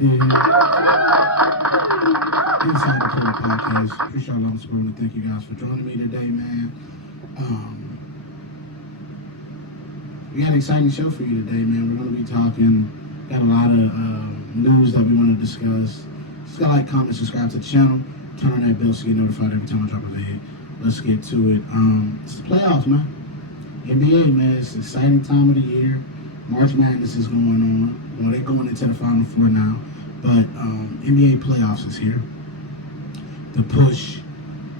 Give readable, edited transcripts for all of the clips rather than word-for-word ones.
Inside the Play Podcast. Appreciate all the support. Thank you guys for joining me today, man. We got an exciting show for you today, man. We're going to be talking. Got a lot of news that we want to discuss. Just got like, comment, subscribe to the channel. Turn on that bell so you get notified every time I drop a video. Let's get to it. It's the playoffs, man. NBA, man. It's an exciting time of the year. March Madness is going on. Well, they're going into the Final Four now. But NBA playoffs is here. The push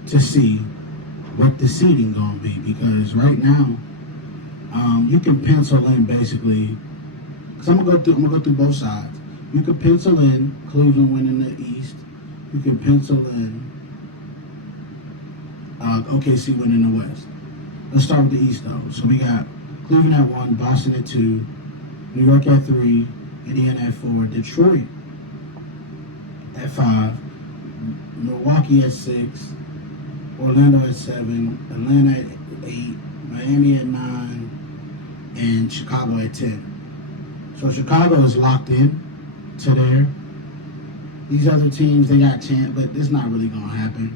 to see what the seeding going to be. Because right now, you can pencil in basically. Because I'm gonna go through both sides. You can pencil in Cleveland winning the East. You can pencil in OKC winning the West. Let's start with the East though. So we got Cleveland at 1, Boston at 2, New York at 3, Indiana at 4, Detroit at 5, Milwaukee at 6, Orlando at 7, Atlanta at 8, Miami at 9, and Chicago at 10. So Chicago is locked in to there. These other teams, they got chance, but it's not really going to happen.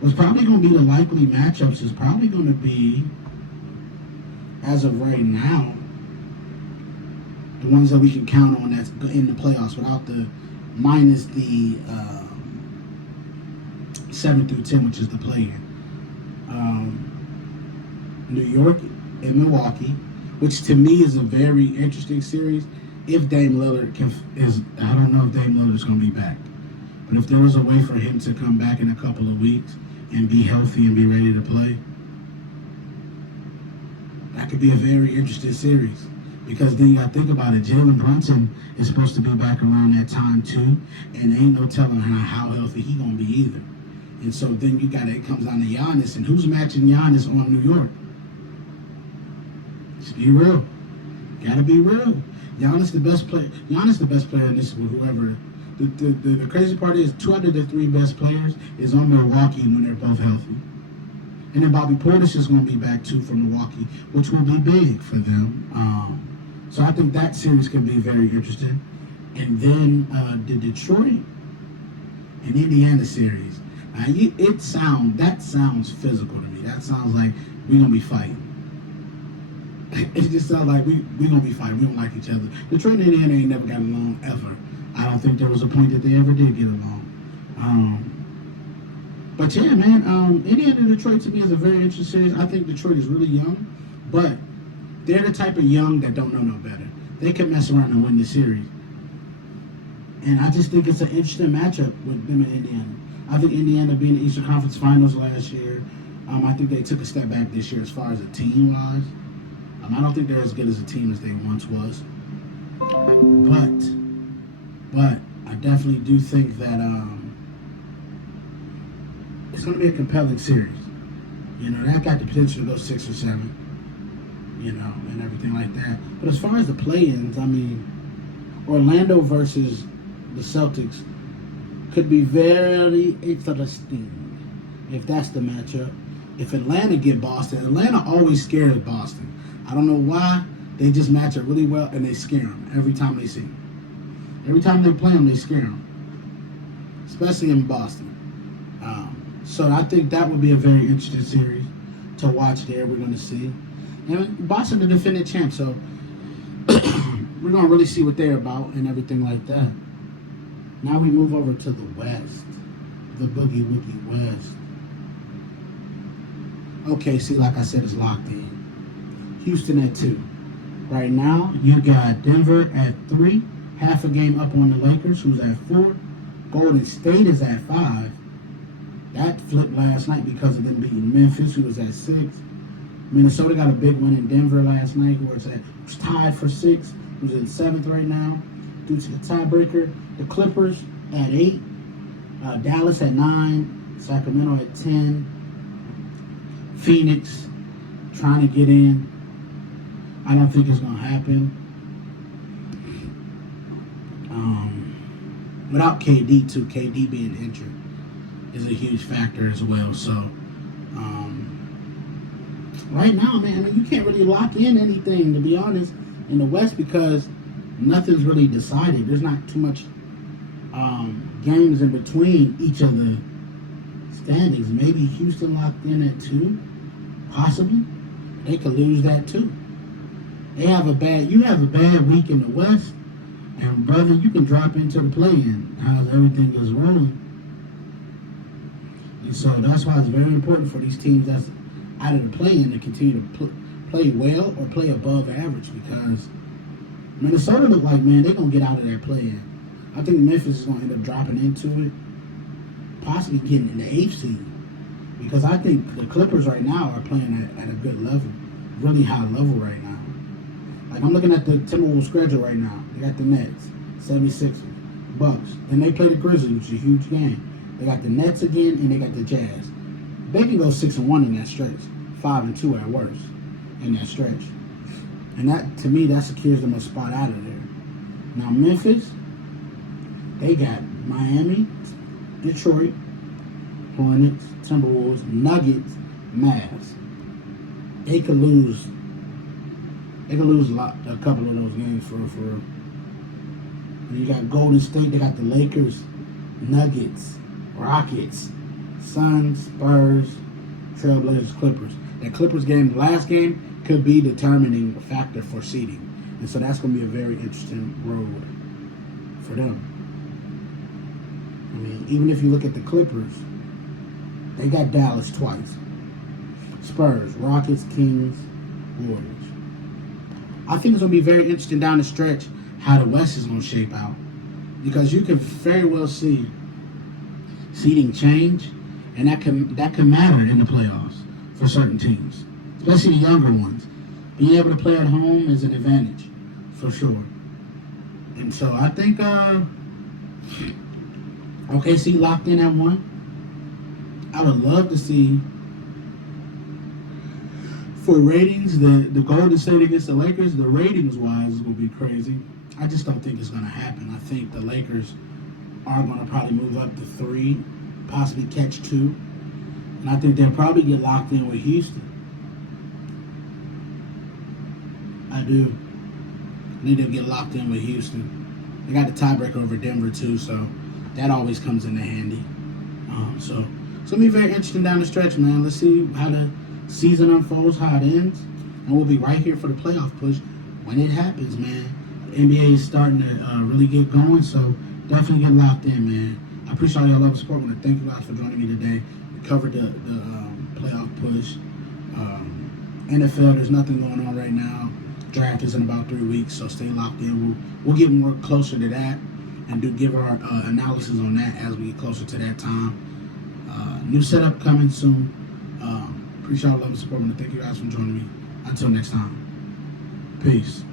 What's probably going to be the likely matchups is probably going to be, as of right now, the ones that we can count on that's in the playoffs without the minus the 7 through 10, which is the play-in. New York and Milwaukee, which to me is a very interesting series. If Dame Lillard I don't know if Dame Lillard is going to be back, but if there was a way for him to come back in a couple of weeks and be healthy and be ready to play, that could be a very interesting series. Because then you got to think about it. Jalen Brunson is supposed to be back around that time too, and ain't no telling how healthy he gonna be either. And so then it comes down to Giannis, and who's matching Giannis on New York? Let's be real. Gotta be real. Giannis the best player. Giannis the best player in this with whoever. The crazy part is 2 out of the 3 best players is on Milwaukee when they're both healthy. And then Bobby Portis is going to be back too from Milwaukee, which will be big for them. So I think that series can be very interesting. And then the Detroit and Indiana series. That sounds physical to me. That sounds like we're going to be fighting. It just sounds like we're going to be fighting. We don't like each other. Detroit and Indiana ain't never got along ever. I don't think there was a point that they ever did get along. But yeah, man, Indiana and Detroit to me is a very interesting series. I think Detroit is really young, but they're the type of young that don't know no better. They could mess around and win the series. And I just think it's an interesting matchup with them and Indiana. I think Indiana being the Eastern Conference Finals last year, I think they took a step back this year as far as a team-wise. I don't think they're as good as a team as they once was. But I definitely do think that it's going to be a compelling series. You know, that got the potential to go 6 or 7, you know, and everything like that. But as far as the play-ins, I mean, Orlando versus the Celtics could be very interesting if that's the matchup. If Atlanta get Boston, Atlanta always scares Boston. I don't know why. They just match up really well, and they scare them every time they see them. Every time they play them, they scare them, especially in Boston. So I think that would be a very interesting series to watch there. We're going to see. And Boston the defending champ, so we're going to really see what they're about and everything like that. Now we move over to the West, the Boogie Woogie West. Okay, see, like I said, it's locked in. Houston at 2. Right now, you got Denver at 3, half a game up on the Lakers, who's at 4. Golden State is at 5. That flipped last night because of them beating Memphis, who was at 6. Minnesota got a big win in Denver last night, who was tied for 6, who's in 7th right now due to the tiebreaker. The Clippers at 8, Dallas at 9, Sacramento at 10, Phoenix trying to get in. I don't think it's going to happen. Without KD, too, KD being injured is a huge factor as well. So, right now, man, I mean, you can't really lock in anything, to be honest, in the West because nothing's really decided. There's not too much games in between each of the standings. Maybe Houston locked in at 2, possibly. They could lose that too. You have a bad week in the West, and brother, you can drop into the play-in. How everything is rolling. And so that's why it's very important for these teams that's out of the play-in to continue to play well or play above average, because Minnesota look like, man, they're going to get out of that play-in. I think Memphis is going to end up dropping into it, possibly getting in the 8th seed, because I think the Clippers right now are playing at a good level, really high level right now. Like, I'm looking at the Timberwolves schedule right now. They got the Nets, 76ers, Bucks. Then they play the Grizzlies, which is a huge game. They got the Nets again, and they got the Jazz. They can go 6-1 in that stretch, 5-2 at worst in that stretch. And that, to me, that secures them a spot out of there. Now, Memphis, they got Miami, Detroit, Hornets, Timberwolves, Nuggets, Mavs. They could lose a couple of those games for. And you got Golden State, they got the Lakers, Nuggets, Rockets, Suns, Spurs, Trailblazers, Clippers. That Clippers game, the last game, could be determining factor for seeding. And so that's going to be a very interesting road for them. I mean, even if you look at the Clippers, they got Dallas twice. Spurs, Rockets, Kings, Warriors. I think it's going to be very interesting down the stretch how the West is going to shape out. Because you can very well see seeding change, and that can matter in the playoffs for certain teams, especially the younger ones. Being able to play at home is an advantage, for sure. And so I think OKC locked in at 1. I would love to see, for ratings, the Golden State against the Lakers, the ratings-wise, is going to be crazy. I just don't think it's going to happen. I think the Lakers are going to probably move up to 3, possibly catch 2. And I think they'll probably get locked in with Houston. I do. I think they'll get locked in with Houston. They got the tiebreaker over Denver, too, so that always comes into handy. So it's going to be very interesting down the stretch, man. Let's see how the season unfolds, how it ends. And we'll be right here for the playoff push when it happens, man. The NBA is starting to really get going, so definitely get locked in, man. I appreciate all your love and support. I want to thank you guys for joining me today. We covered the playoff push. NFL, there's nothing going on right now. Draft is in about 3 weeks, so stay locked in. We'll get more closer to that and give our analysis on that as we get closer to that time. New setup coming soon. Appreciate all love and support. I want to thank you guys for joining me. Until next time. Peace.